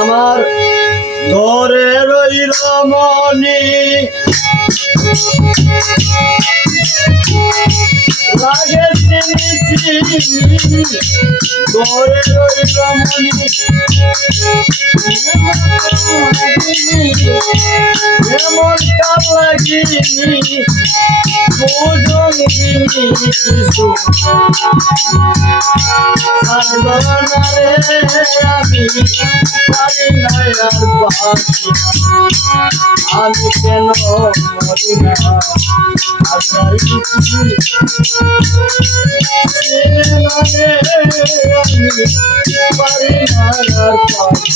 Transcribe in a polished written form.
আমার ধরে রইল মনি লাগে চিনিছি ধরে রইল মনি এমন কাল লাগিনি বুঝুন দিনি কিছু সারবনারে আমি পারি না আর বাঁচি আমি কেন মরি না আজরাইছি সিনেমারে আমি পারি না আর বাঁচি